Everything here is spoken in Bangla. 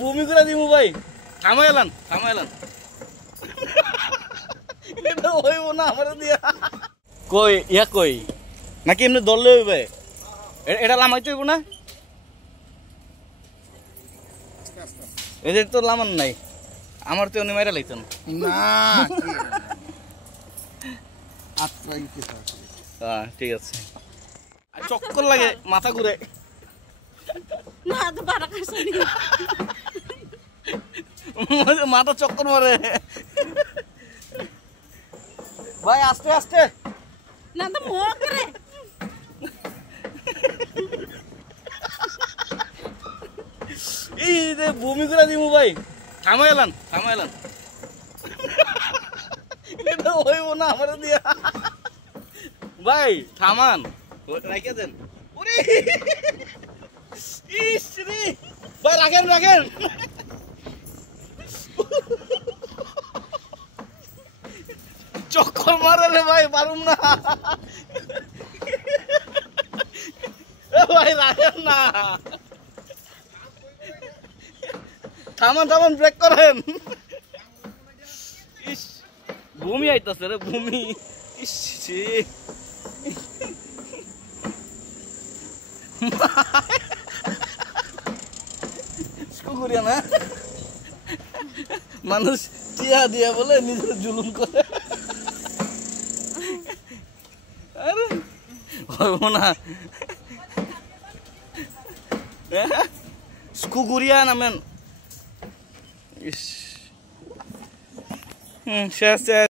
ভূমি করে দিমু ভাই। থামাইলান এটা হইব না আমার দিয়া। কই ইয়া কই নাকি এমনি দললে হইবে? এটা লামাইতে হইব না? এদের তো লামান নাই, আমার তো উনি মাইরা লাইতেন না। ঠিক আছে। চক্কর লাগে, মাথা ঘুরে। মাথা চক্কর মারে ভাই, আস্তে আস্তে। না তো মুখ রে। এই যে ভূমি করে দিমু ভাই। থামাইলান এটা হইব না আমার দিয়া ভাই। থামান, রাখে দেন। ওরে ইস রে ভাই, রাখেন। চক্কর মারে রে ভাই, পারুম না ভাই, রাখেন না। থামান, ব্রেক করেন। ইস, ভূমি আইতাছে রে, ভূমি। ইস কুকুরিয়া না, মানুষ টিয়া দিয়া বলে নিজের জুলুম করে। আরে হইব না, কুকুরিয়া নামেন। ইস শেষ।